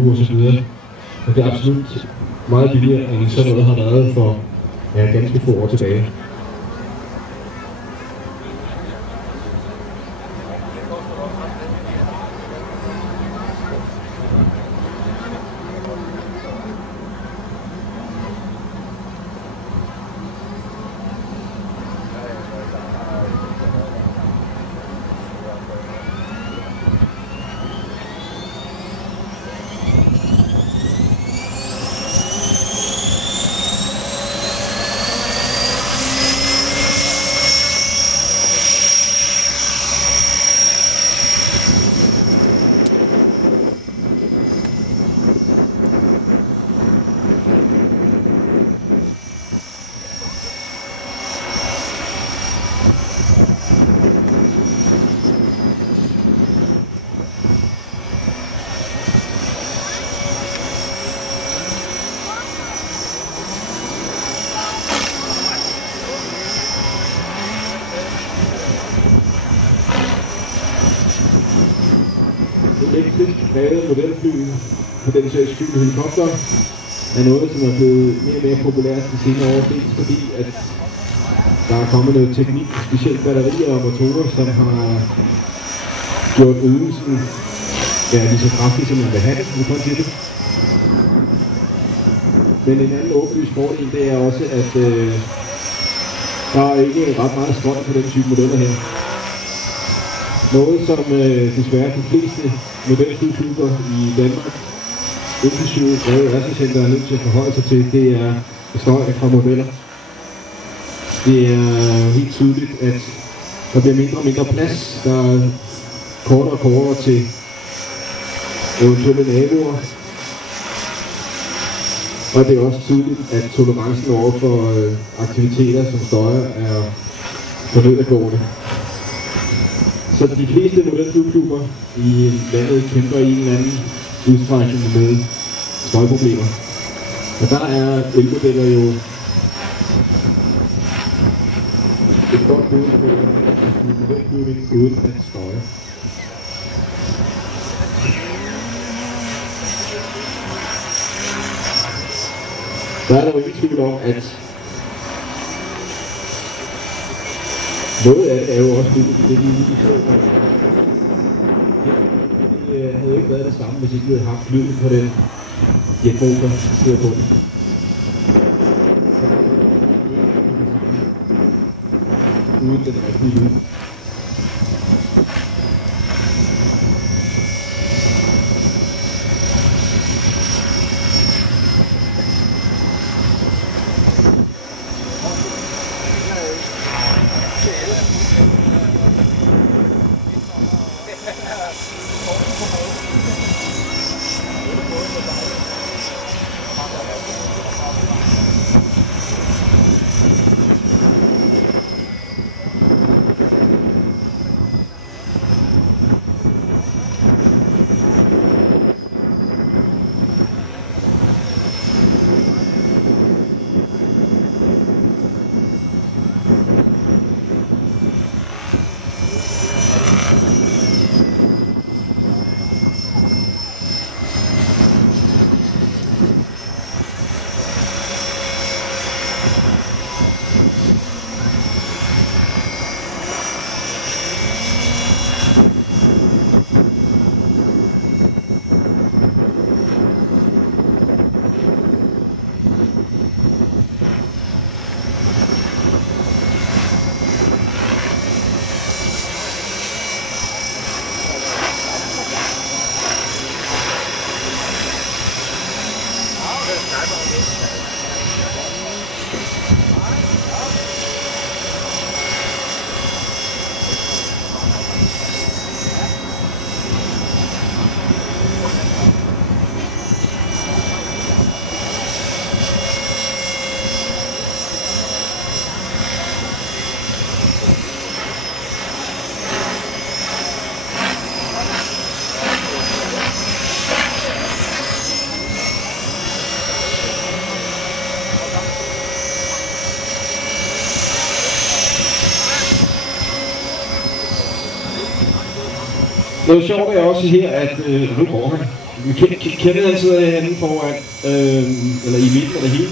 og så videre. Men det er absolut meget billigere, end sådan noget har været for ganske få år tilbage. Elektrisk drevet modelfly, på den sags skyld helikopter, er noget, som er blevet mere og mere populært de senere år, dels fordi, at der er kommet noget teknik, specielt batterier og motorer, som har gjort øvelsen lige så kraftig, som man vil have det, det. Men en anden åbenlys fordel, det er også, at der er ikke ret meget strøm på den type modeller her. Noget, som desværre de fleste modelflytyper i Danmark, inklusive Greve Ercenter, er nødt til at forholde sig til, det er støj fra modeller. Det er helt tydeligt, at der bliver mindre og mindre plads. Der er kortere og kortere til eventuelle naboer. Og det er også tydeligt, at tolerancen over for aktiviteter som støjer er for nedadgående. Så de fleste modelflyklubber i landet kæmper i en eller anden udstrækning med støjproblemer. Og der er elmodeller jo et godt bud på modelflyvning uden at støje. Der er dog ingen tvivl om, at noget af det er jo også det lige så. Det havde jo ikke været det samme, hvis ikke vi havde haft lyden på den jetmotor, der sidder på den. Uden den rigtige lyd. Noget sjovt er også her, at nu går han. Kenneth han sidder herinde foran, eller i midten eller hele.